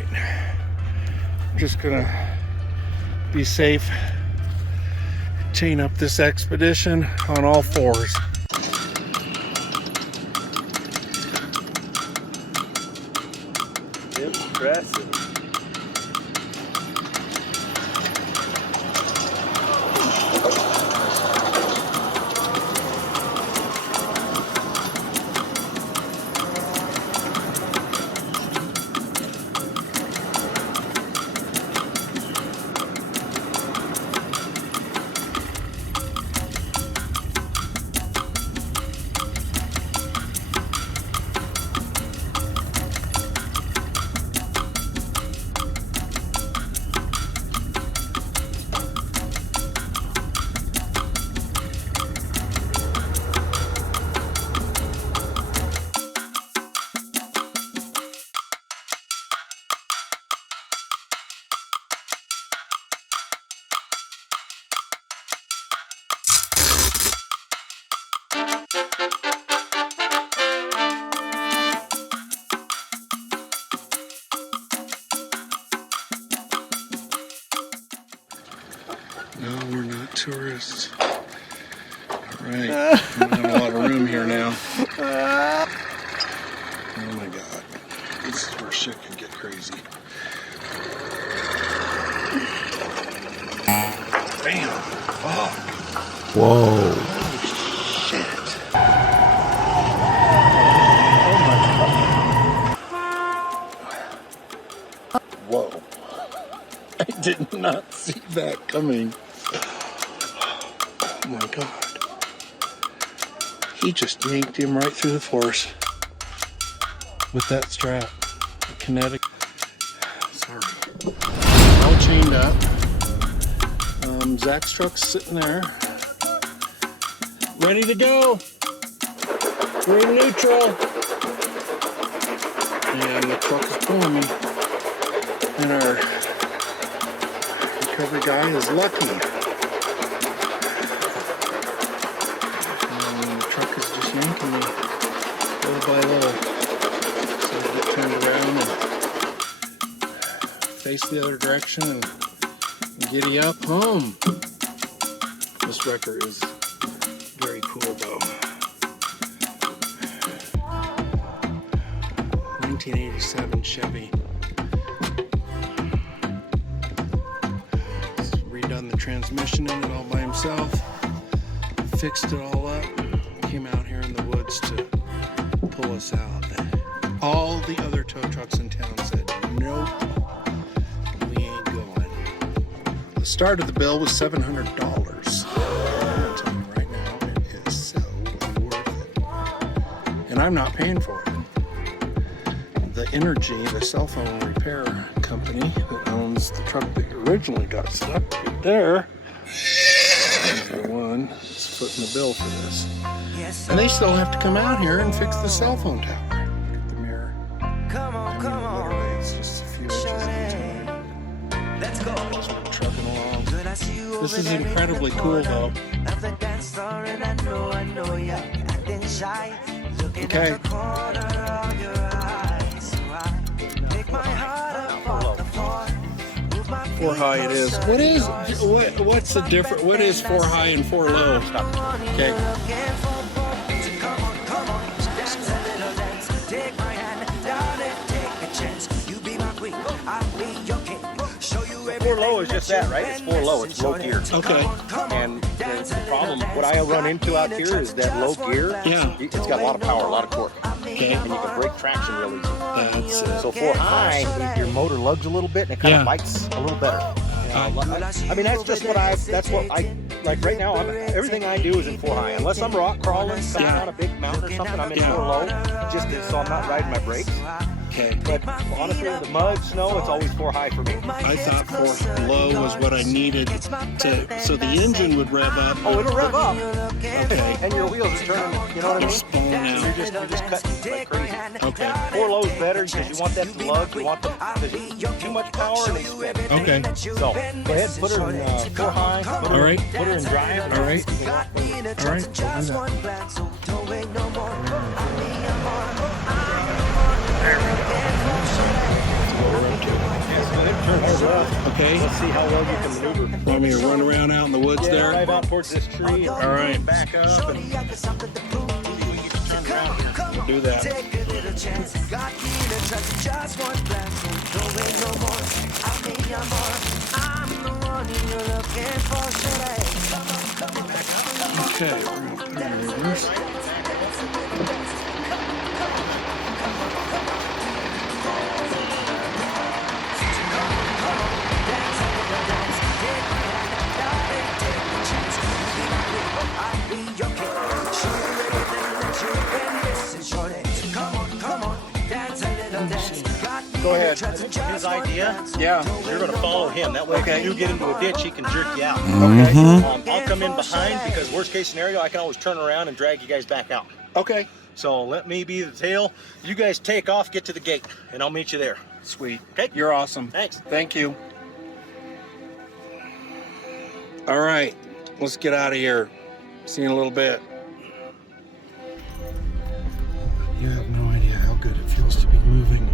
right, I'm just gonna be safe, chain up this expedition on all fours. Impressive. No, we're not tourists. Alright, we don't have a lot of room here now. Oh my god. This is where shit can get crazy. Bam! Oh! Whoa! Holy shit! Whoa! I did not see that coming. Oh my god. He just yanked him right through the force with that strap. The kinetic. Sorry. All chained up. Zach's truck's sitting there. Ready to go. We're in neutral. And the truck is pulling me. And our recovery guy is lucky. Yanking me little by little, so I get turned around and face the other direction and giddy up home. This wrecker is very cool though. 1987 Chevy. He's redone the transmission in it all by himself, fixed it all up. Came out here in the woods to pull us out. All the other tow trucks in town said, nope, we ain't going. The start of the bill was $700. I'm gonna tell you right now, it is so worth it. And I'm not paying for it. The Energy, the cell phone repair company that owns the truck that originally got stuck right there, is the one footing the bill for this. And they still have to come out here and fix the cell phone tower. Look at the mirror. Come on. Literally, it's just a few inches at a time. Let's go. Just trucking along. This is incredibly cool, though. Okay. Four high it is. What's the difference? What is four high and four low? Okay. Four low is just that, right? It's four low. It's low gear. Okay. And the problem, what I run into out here is that low gear. Yeah. It's got a lot of power, a lot of torque. Okay. And you can break traction really easy. That's it. So four high, your motor lugs a little bit and it kind of bites a little better. I mean, that's just what I like right now. Everything I do is in four high. Unless I'm rock crawling, coming on a big mountain or something, I'm in four low, just so I'm not riding my brakes. Okay. But honestly, the mud, snow, it's always four high for me. I thought four low was what I needed to, so the engine would rev up. Oh, it'll rev up. Okay. And your wheels are turning, you know what I mean? Spinning out. You're just cutting like crazy. Okay. Four low is better because you want that to lug. You want too much power and they spin. Okay. So go ahead, put her in four high. All right. Put her in drive. All right. All right. We'll do that. There we go. turn hard left. Okay. Let's see how well you can maneuver. Want me to run around out in the woods Yeah, there? drive out towards this tree. All right. Back up and We'll do that. Take a little chance. Got me in a trance. Just one glance. No way, no more. I need your more. I'm the one you're looking for. Should I? Come on, back up. Okay, we're gonna put it in reverse. go ahead. His idea, Yeah. you're going to follow him. That way, Okay. if you get into a ditch, he can jerk you out. Okay. I'll come in behind because worst case scenario, I can always turn around and drag you guys back out. Okay. So let me be the tail. You guys take off, get to the gate, and I'll meet you there. Sweet. Okay. You're awesome. Thanks. Thank you. All right. Let's get out of here. See you in a little bit. You have no idea how good it feels to be moving.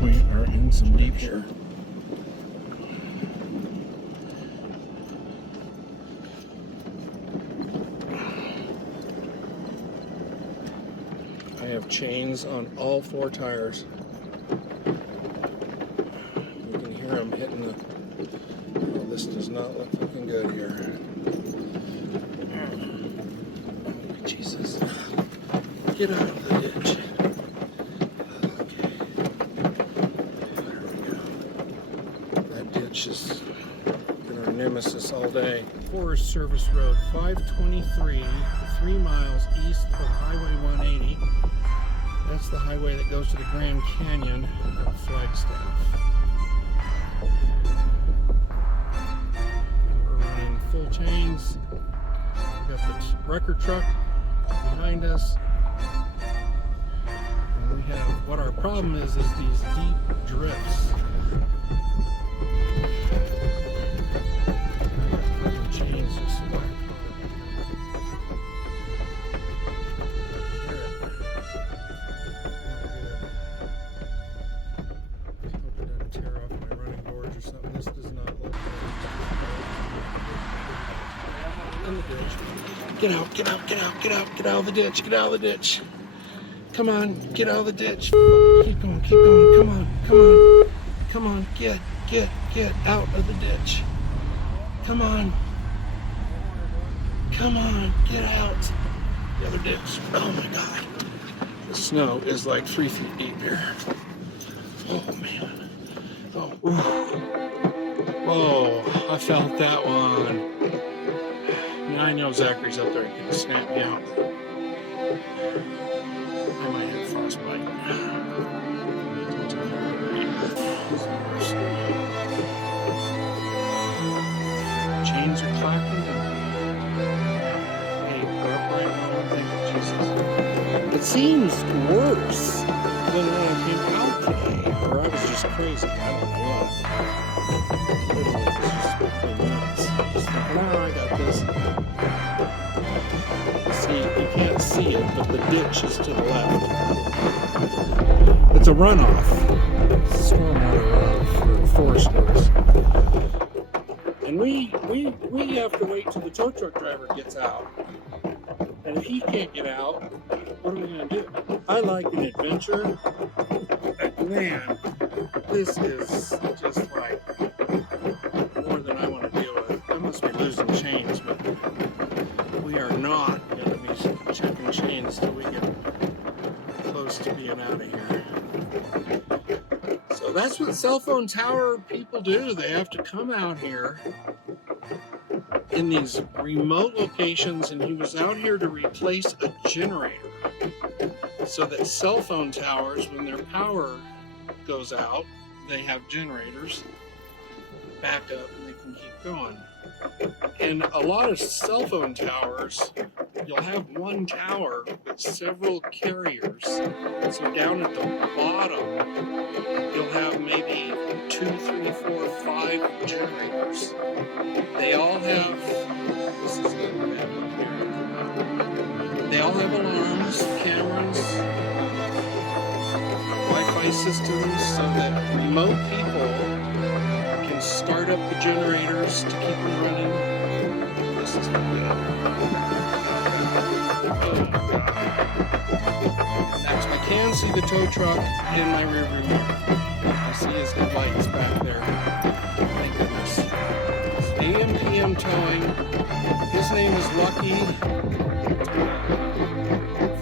We are in some deep here. I have chains on all 4 tires. You can hear them hitting the... Oh, this does not look looking good here. Oh, Jesus. Get out of the ditch. Okay. There we go. That ditch has been our nemesis all day. Forest Service Road 523, 3 miles east of Highway 180. That's the highway that goes to the Grand Canyon of Flagstaff. We're running full chains. We've got the wrecker truck behind us. And we have, what our problem is these deep drifts. The chains just whack Get out, get out, get out, get out, get out of the ditch, get out of the ditch. Come on, get out of the ditch. Keep going, come on, come on. Come on, get out of the ditch. Come on. Come on, get out. The other ditch. Oh my God. The snow is like 3 feet deep here. Oh man. Oh, ooh. Whoa, I felt that one. Now I know Zachary's up there and can snap me out. I might have frostbite. Chains are clacking. Hey, we're up right now. Thank you, Jesus. It seems worse than when I came out today, or I was just crazy. I don't know what. Literally, it was just fucking nuts. Just thinking, I got this. See, you can't see it, but the ditch is to the left. It's a runoff. Stormwater runoff for Forest Service. And we have to wait till the tow truck driver gets out. And if he can't get out, what are we going to do? I like an adventure. But man, this is just like more than I want to deal with. I must be losing chains, but we are not going to be checking chains till we get close to being out of here. So that's what cell phone tower people do. They have to come out here in these remote locations, and he was out here to replace a generator so that cell phone towers, when their power goes out, they have generators back up and they can keep going. And a lot of cell phone towers, you'll have one tower with several carriers. So down at the bottom, you'll have maybe 2, 3, 4, 5 generators. They all have, this is good, They all have alarms, cameras, Wi-Fi systems, so that remote people can start up the generators to keep them running. This is That's, I can see the tow truck in my rearview mirror. I see his headlights back there. Thank goodness. It's AM PM towing. His name is Lucky.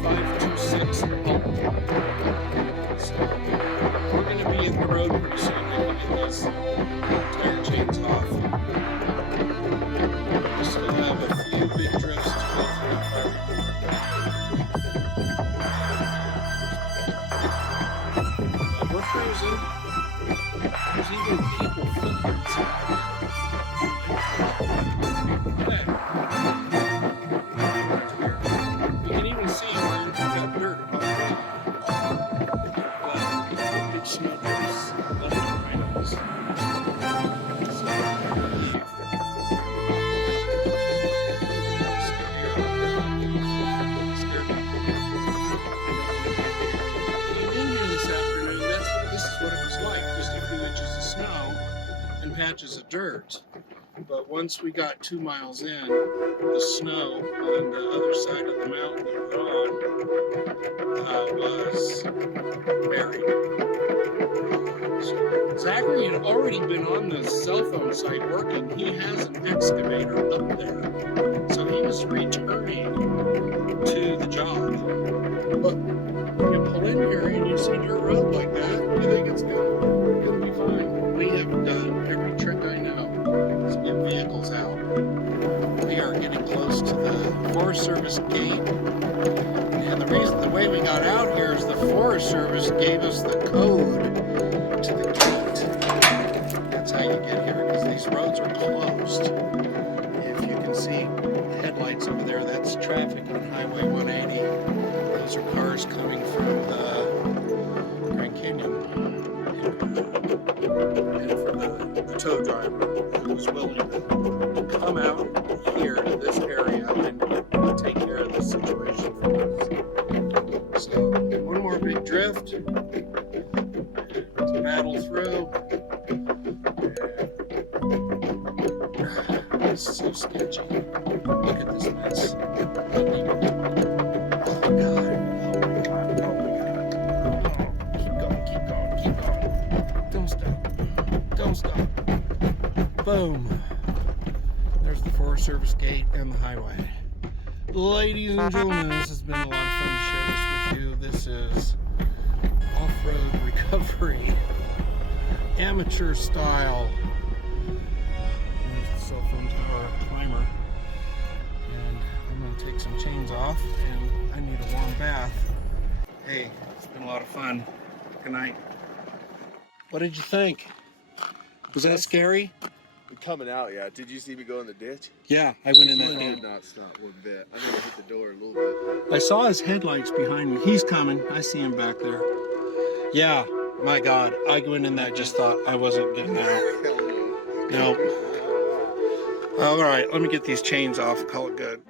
526 Pulp. So we're going to be in the road pretty soon. We're going to get these tire chains off. We still have a few big drifts to go through. We're cruising. There's even people footprints. You can even see where we've got dirt on the top. But big snow drifts left and right on us. Patches of dirt, but once we got 2 miles in, the snow on the other side of the mountain we were on was buried. So Zachary had already been on the cell phone site working. He has an excavator up there, so he was returning to the job. But when you pull in here and you see dirt road like that, you think it's gonna be fine. We have done every trick I know to get vehicles out. We are getting close to the Forest Service gate. And the way we got out here is the Forest Service gave us the code to the gate. That's how you get here, because these roads are closed. If you can see headlights over there, that's traffic on Highway 180. Those are cars coming from the Grand Canyon. And for the tow driver who was willing to come out here to this area and take care of the situation for us. So one more big drift to battle through. This is so sketchy. Look at this mess. Oh God. Don't stop. Boom. There's the Forest Service gate and the highway. Ladies and gentlemen, this has been a lot of fun to share this with you. This is off-road recovery, amateur style. There's the cell phone tower climber. And I'm going to take some chains off, and I need a warm bath. Hey, it's been a lot of fun. Good night. What did you think? Was that scary? Coming out, yeah. Did you see me go in the ditch? Yeah, I went in that I ditch. did not stop one bit. I think I hit the door a little bit. I saw his headlights behind me. He's coming. I see him back there. Yeah, my God. I went in that, just thought I wasn't getting out. No. All right, let me get these chains off. Call it good.